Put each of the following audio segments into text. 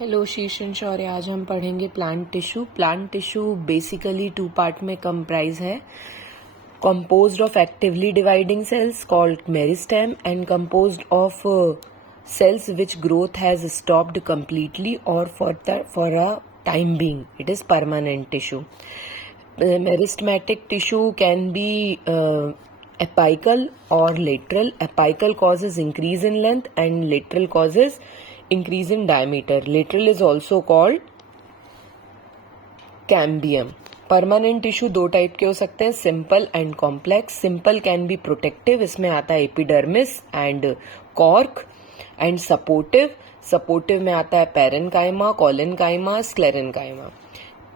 Hello शीर्षन शौर्य। आज हम पढ़ेंगे plant tissue. Plant tissue basically 2 part में कंप्राइज है, composed of actively dividing cells called meristem and composed of cells which growth has stopped completely or for a time being. It is permanent tissue. Meristematic tissue can be apical or lateral. Apical causes increase in length and lateral causes increase in diameter. Lateral is also called cambium. Permanent tissue 2 type के हो सकते हैं, simple and complex. Simple can be protective, इसमें आता है epidermis and cork. And supportive, supportive में आता है पैरेनकाइमा, कॉलेनकाइमा, स्क्लेरेनकाइमा।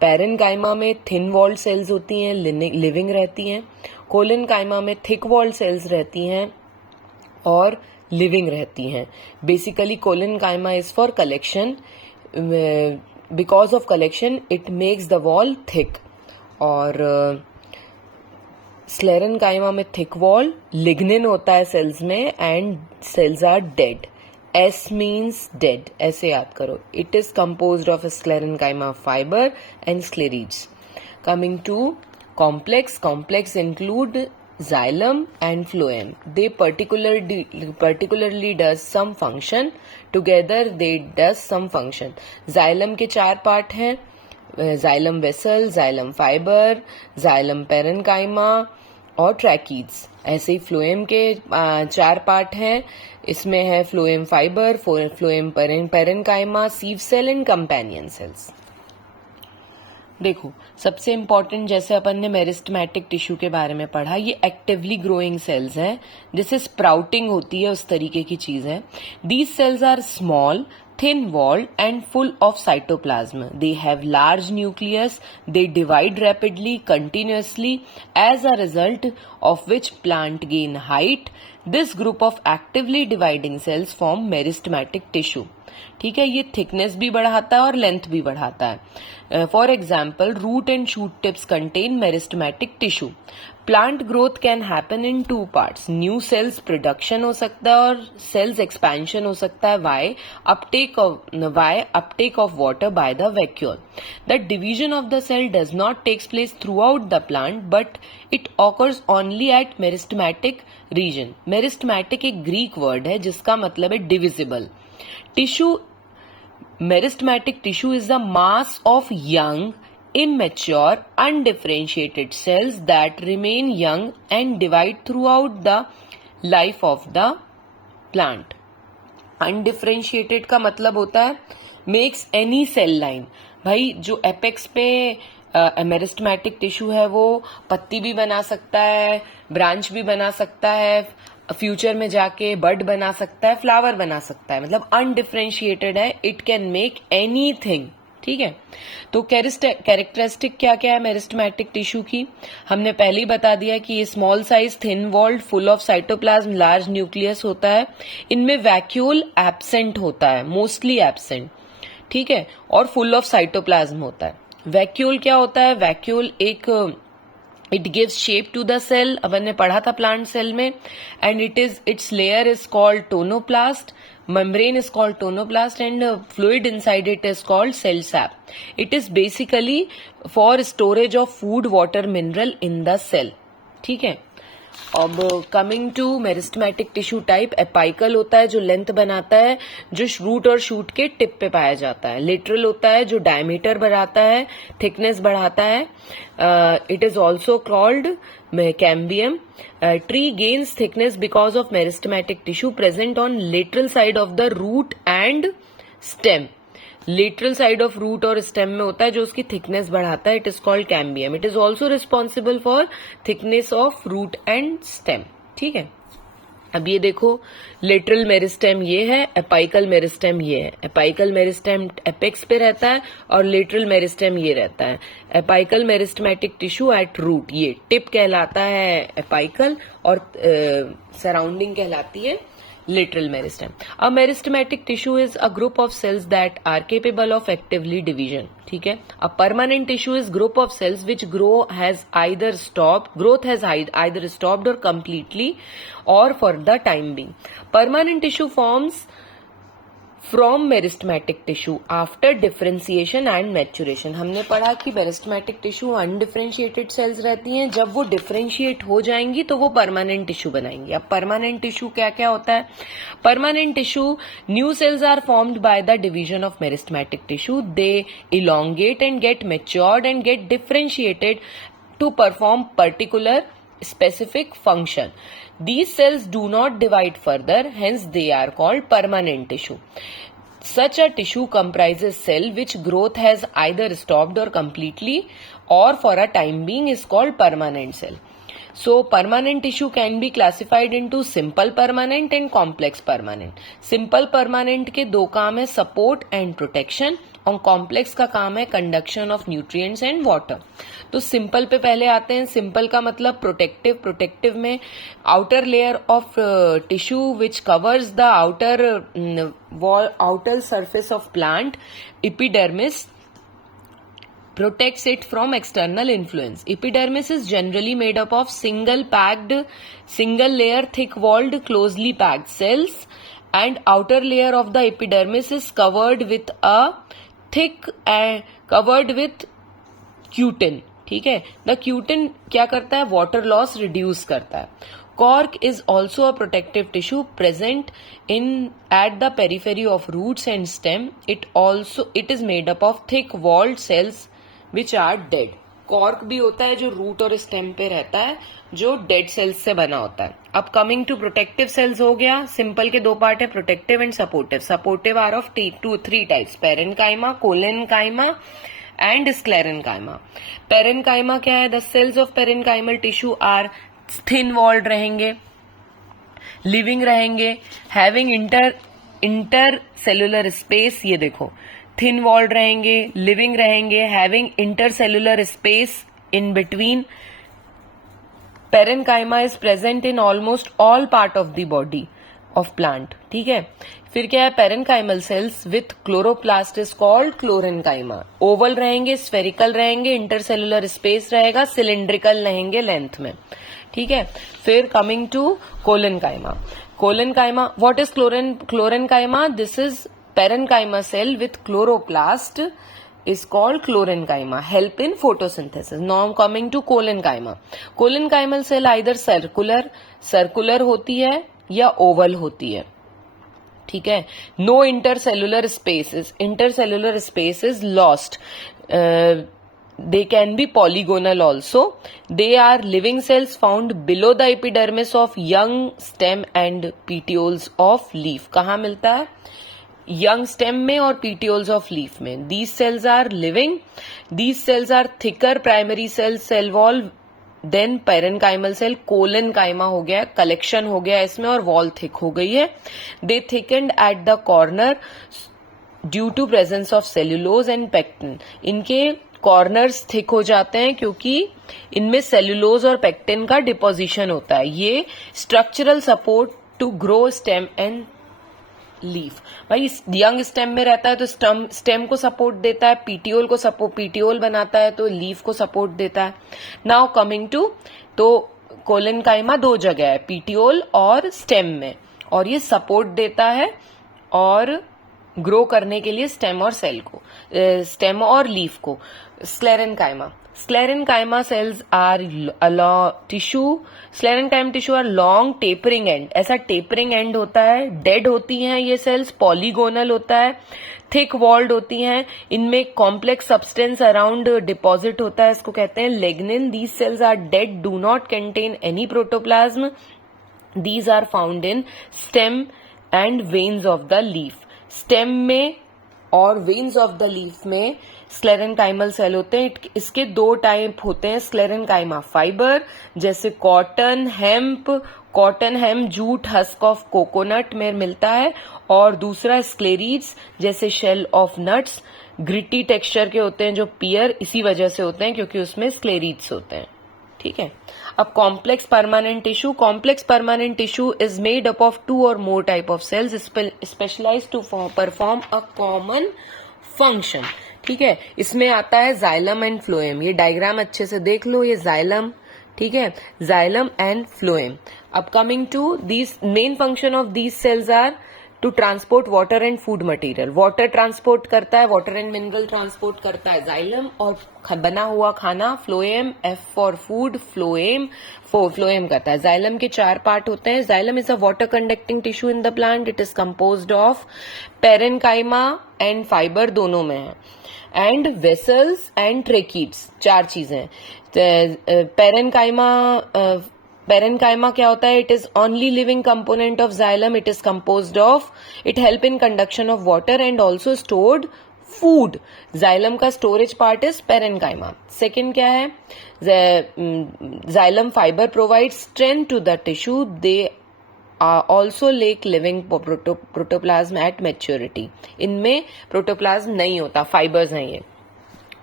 पैरेनकाइमा में थिन वॉल्ड सेल्स होती हैं, लिविंग रहती हैं। कोलेनकाइमा में थिक वॉल्ड सेल्स रहती हैं और लिविंग रहती हैं। Basically collenchyma is for collection, because of collection it makes the wall thick. और स्क्लेरेनकाइमा में थिक वॉल, लिग्निन होता है सेल्स में and cells are dead. S means dead, ऐसे याद करो। It is composed of sclerenchyma fiber and sclerites. Coming to complex, complex include xylem and phloem. They particularly does some function. Together they does some function. Xylem के 4 part हैं, xylem vessel, xylem fiber, xylem parenchyma और tracheids. ऐसे ही phloem के 4 part हैं, इसमें है phloem fibre, phloem parenchyma, sieve cell and companion cells. देखो, सबसे इम्पॉर्टेंट, जैसे अपन ने मेरिस्टेमेटिक टिश्यू के बारे में पढ़ा, ये एक्टिवली ग्रोइंग सेल्स हैं, जिससे स्प्राउटिंग होती है, उस तरीके की चीज है। These cells are small, thin walled and full of cytoplasm. They have large nucleus. They divide rapidly, continuously, as a result of which plant gain height. This group of actively dividing cells form meristematic tissue. ठीक है, ये thickness भी बढ़ाता है और length भी बढ़ाता है। For example, root and shoot tips contain meristematic tissue. Plant growth can happen in 2 parts. New cells production हो सकता है और सेल्स एक्सपेंशन हो सकता है। Via uptake of water by the vacuole. The division of the cell does not takes place throughout the plant but it occurs only at meristematic region. Meristematic एक Greek word है जिसका मतलब है divisible. Tissue, meristematic tissue is the mass of young, immature, undifferentiated cells that remain young and divide throughout the life of the plant. Undifferentiated का मतलब होता है makes any cell line। भाई, जो एपेक्स पे मेरिस्टेमेटिक टिश्यू है वो पत्ती भी बना सकता है, ब्रांच भी बना सकता है, फ्यूचर में जाके बड बना सकता है, फ्लावर बना सकता है, मतलब अनडिफरेंशिएटेड है। It can make anything. ठीक है, तो कैरेक्टरिस्टिक क्या क्या है मेरिस्टेमेटिक टिश्यू की, हमने पहले ही बता दिया कि ये small size, thin walled, full of cytoplasm, large nucleus होता है। इनमें वैक्यूल एब्सेंट होता है, मोस्टली एब्सेंट। ठीक है, और फुल ऑफ साइटोप्लाज्म होता है। वैक्यूल क्या होता है? वैक्यूल एक it gives shape to the cell, अपन ने पढ़ा था प्लांट सेल में। And its layer is called tonoplast, membrane is called tonoplast and fluid inside it is called cell sap. It is basically for storage of food, water, mineral in the cell. ठीक है, अब coming to meristematic tissue type, apical होता है जो length बनाता है, जो root और शूट के टिप पे पाया जाता है। लेटरल होता है जो डायमीटर बढ़ाता है, थिकनेस बढ़ाता है। It is also called cambium. Tree gains thickness because of meristematic tissue present on lateral side of the root and stem. Lateral side of root और स्टेम में होता है जो उसकी थिकनेस बढ़ाता है। It is called cambium. It is also responsible for thickness of root and stem. ठीक है, अब ये देखो, लेटरल मेरिस्टेम ये है, एपाइकल मेरिस्टेम ये है। एपाइकल मेरिस्टेम एपेक्स पे रहता है और लेटरल मेरिस्टेम ये रहता है। Apical meristematic tissue at root, ये टिप कहलाता है एपाइकल और सराउंडिंग कहलाती है lateral meristem. A meristematic tissue is a group of cells that are capable of actively division. ठीक है, a permanent tissue is group of cells which growth has either stopped or completely or for the time being. Permanent tissue forms from meristematic tissue after differentiation and maturation. हमने पढ़ा कि meristematic tissue undifferentiated sales रहती हैं, जब वो differentiate हो जाएंगी तो वो परमानेंट टिश्यू बनाएंगी। अब परमानेंट टिश्यू क्या क्या होता है? Permanent tissue, new cells are formed by the division of meristematic tissue, they elongate and get matured and get differentiated to perform particular specific function. These cells do not divide further, hence they are called permanent tissue. Such a tissue comprises cell which growth has either stopped or completely or for a time being is called permanent cell. So permanent tissue can be classified into simple permanent and complex permanent. Simple permanent के दो काम है, support and protection, और complex का काम है conduction of nutrients and water. तो simple पे पहले आते हैं। सिंपल का मतलब प्रोटेक्टिव। प्रोटेक्टिव में outer layer of tissue which covers the outer surface of plant, epidermis, protects it from external influence. Epidermis is generally made up of single layer thick walled closely packed cells, and outer layer of the epidermis is covered with cutin. ठीक है, the cutin क्या करता है? Water loss reduce करता है। Cork is also a protective tissue present in at the periphery of roots and stem. It is made up of thick walled cells which are dead. Cork भी होता है जो root और stem पे रहता है, जो डेड सेल्स से बना होता है। अब कमिंग टू प्रोटेक्टिव सेल्स हो गया। सिंपल के दो पार्ट है, protective and supportive. Supportive are of 3 types, parenchyma, collenchyma and sclerenchyma. Parenchyma क्या है? The cells of parenchymal tissue are thin walled रहेंगे, लिविंग रहेंगे, हैविंग इंटर सेलुलर स्पेस। ये देखो, थिन वॉल्ड रहेंगे, लिविंग रहेंगे, having intercellular space in between. Parenchyma is present in almost all part of the body of plant. ठीक है, फिर क्या है? Parenchymal cells with chloroplast is called क्लोरेन्काइमा। Oval रहेंगे, स्फेरिकल रहेंगे, इंटरसेलुलर स्पेस रहेगा, सिलिंड्रिकल रहेंगे लेंथ में। ठीक है, फिर coming to collenchyma. Collenchyma, what is chlorenchyma? This is parenchyma cell with chloroplast is called chlorenchyma, help in photosynthesis. Now I'm coming to colenchyma. Colenchymal cell either circular होती है या oval होती है। ठीक है, no intercellular space is lost. They can be polygonal also. They are living cells found below the epidermis of young stem and petioles of leaf. कहाँ मिलता है? यंग स्टेम में और पीटियोल्स ऑफ लीफ में। These cells are living, these cells are thicker primary cell wall, then parenchymal cell. Collenchyma हो गया, collection हो गया इसमें और वॉल थिक हो गई है। They thickened at the corner due to presence of cellulose and pectin. इनके कॉर्नर्स थिक हो जाते हैं क्योंकि इनमें सेल्यूलोज और पेक्टिन का डिपोजिशन होता है। ये structural support to grow stem and leaf. भाई यंग स्टेम में रहता है तो स्टेम को सपोर्ट देता है, पीटियोल बनाता है तो लीफ को सपोर्ट देता है। नाउ कमिंग टू, तो कोलेनकाइमा दो जगह है, पीटियोल और स्टेम में, और ये सपोर्ट देता है और ग्रो करने के लिए स्टेम और लीफ को। Sclerenchyma cells are sclerenchyma tissue are long tapering end. ऐसा tapering end होता है, dead होती हैं ये cells, polygonal होता है, thick walled होती हैं, इनमें complex substance around deposit होता है, इसको कहते हैं lignin. These cells are dead, do not contain any protoplasm. These are found in stem and veins of the leaf. Stem में और वेन्स ऑफ द लीफ में स्क्लेरेन्काइमल सेल होते हैं। इसके दो टाइप होते हैं, स्क्लेरेन्काइमा फाइबर जैसे cotton hemp jute, husk of coconut में मिलता है, और दूसरा स्क्लेरीड्स जैसे shell of nuts, gritty texture के होते हैं जो पियर इसी वजह से होते हैं क्योंकि उसमें स्क्लेरीड्स होते हैं। ठीक है, अब complex permanent tissue is made up of 2 or more type of cells specialised to perform a common function. ठीक है, इसमें आता है जाइलम एंड फ्लोएम। ये डायग्राम अच्छे से देख लो, ये जाइलम, ठीक है, जाइलम एंड फ्लोएम। अब coming to these, main function of these cells are to transport water and food material. Water transport करता है, वाटर एंड मिनरल ट्रांसपोर्ट करता है जाइलम, और बना हुआ खाना phloem, F for food, phloem करता है. जाइलम के 4 पार्ट होते हैं. Xylem is a water conducting tissue in the plant. It is composed of parenchyma and fibre, दोनों में है, एंड वेसल्स एंड ट्रेकीड्स. 4 चीजें. पेरेनकाइमा क्या होता है? It is only living component of xylem. It is composed of, it help in conduction of water and also stored food. Xylem का storage part is parenchyma. Second क्या है? Xylem fibre provide strength to the tissue. They also lack living protoplasm at maturity. इनमें protoplasm नहीं होता, fibres हैं ये.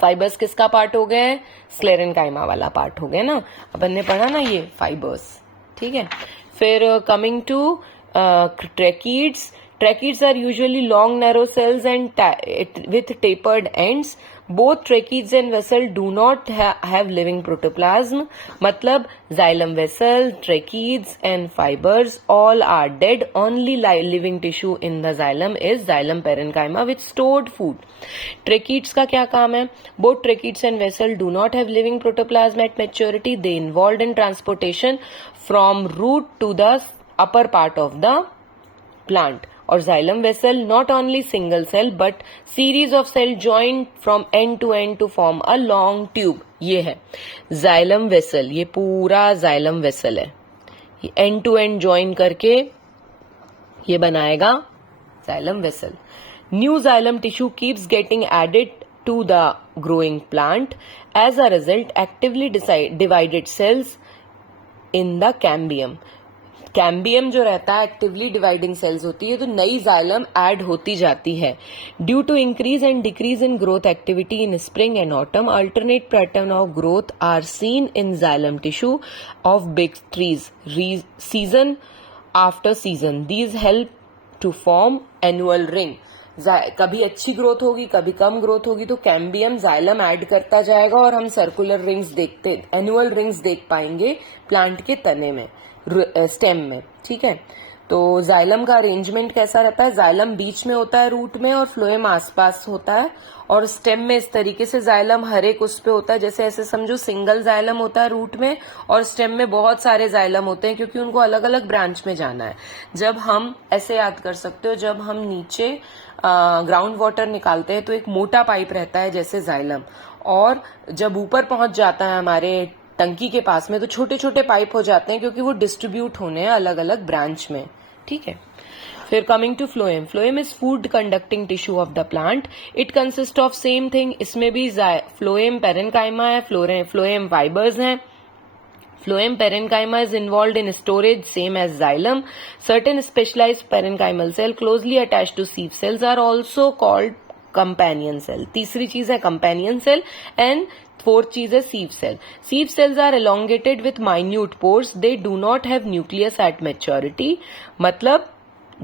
Fibres किसका part हो गए? स्क्लेरेनकाइमा वाला पार्ट हो गया ना, अपन ने पढ़ा ना ये फाइबर्स. ठीक है. फिर coming to tracheids. Tracheids are usually long narrow cells and with tapered ends. Both tracheids and vessel do not have living protoplasm. मतलब xylem vessel, tracheids and fibres all are dead. Only living tissue in the xylem is xylem parenchyma with stored food. Tracheids का क्या काम है? Both tracheids and vessel do not have living protoplasm at maturity. They involve in transportation from root to the upper part of the plant. और xylem vessel not only single cell but series of cell joint from end to end to form a long tube. ये है xylem vessel. ये पूरा xylem vessel है. ये and to and join करके ये बनाएगा xylem vessel. New xylem tissue keeps getting added to the growing plant. As a result, actively divided cells in the cambium. Cambium जो रहता है एक्टिवली डिवाइडिंग सेल्स होती है, तो नई जाइलम ऐड होती जाती है. Due to increase and decrease in growth activity in spring and autumn, alternate pattern of growth are seen in xylem tissue of big trees season after season. These help to form annual ring. कभी अच्छी growth होगी, कभी कम growth होगी, तो cambium xylem add करता जाएगा और हम सर्कुलर रिंग्स एनुअल रिंग्स देख पाएंगे प्लांट के तने में, स्टेम में. ठीक है. तो जाइलम का अरेंजमेंट कैसा रहता है? जाइलम बीच में होता है रूट में, और फ्लोएम आसपास होता है, और स्टेम में इस तरीके से जाइलम हर एक उस पे होता है. जैसे ऐसे समझो सिंगल जाइलम होता है रूट में, और स्टेम में बहुत सारे जाइलम होते हैं, क्योंकि उनको अलग अलग ब्रांच में जाना है. जब हम ऐसे याद कर सकते हो, जब हम नीचे ग्राउंड वाटर निकालते हैं तो एक मोटा पाइप रहता है जैसे जाइलम, और जब ऊपर पहुंच जाता है हमारे टंकी के पास में तो छोटे छोटे पाइप हो जाते हैं, क्योंकि वो डिस्ट्रीब्यूट होने हैं अलग अलग ब्रांच में. ठीक है. फिर coming to phloem. Phloem is food conducting tissue of the plant. It consist of same thing. इसमें भी फ्लोएम पेरेनकाइमा है, फ्लोएम फाइबर्स हैं. Phloem parenchyma is involved in storage, same as xylem. Certain specialized parenchymal cell closely attached to sieve cells are also called companion cell. तीसरी चीज है companion cell, and fourth चीज है sieve cell. Sieve cells are elongated with minute pores. They do not have nucleus at maturity. मतलब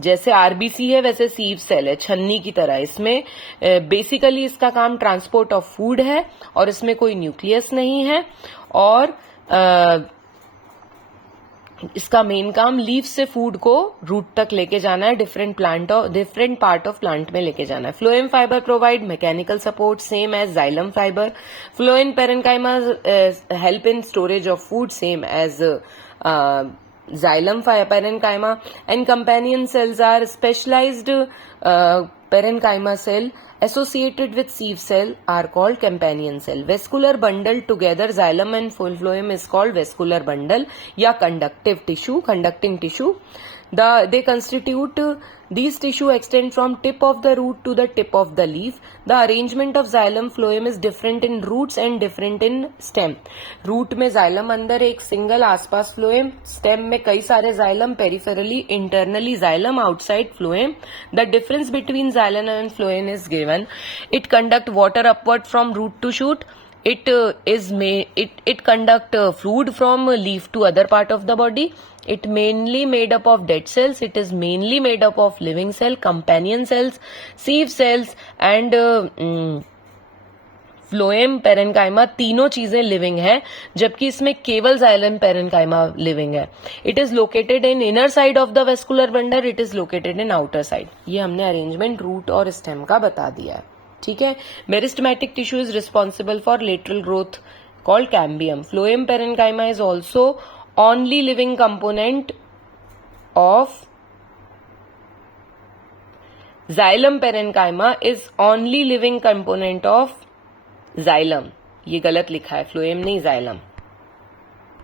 जैसे RBC है वैसे सीव cell है, छन्नी की तरह. इसमें बेसिकली इसका काम ट्रांसपोर्ट ऑफ फूड है, और इसमें कोई न्यूक्लियस नहीं है, और इसका मेन काम लीफ से फूड को रूट तक लेके जाना है, डिफरेंट पार्ट ऑफ प्लांट में लेके जाना है. Phloem fibre provide mechanical support same as xylem fibre. Phloem parenchyma help in storage of food same as xylem parenchyma, and companion cells are specialized parenchyma cell associated with sieve cell are called companion cell. Vascular bundle together xylem and phloem is called vascular bundle या conducting tissue. They constitute these tissue extend from tip of the root to the tip of the leaf. The arrangement of xylem phloem is different in roots and different in stem. Root में xylem अंदर एक single आसपास phloem, stem में कई सारे xylem, peripherally internally xylem, outside phloem. The difference between xylem and phloem is given. It conduct water upward from root to shoot. It conduct fluid from leaf to other part of the body. It mainly made up of dead cells. It is mainly made up of living cell, companion cells, sieve cells, and phloem, parenchyma, तीनों चीजें living है, जबकि इसमें केवल xylem parenchyma living है. It is located in inner side of the vascular bundle, it is located in outer side. ये हमने arrangement root और स्टेम का बता दिया है. ठीक है. Meristematic tissue is responsible for lateral growth called cambium. Phloem parenchyma is also only living component of xylem parenchyma is only living component of xylem. ये गलत लिखा है, phloem नहीं xylem.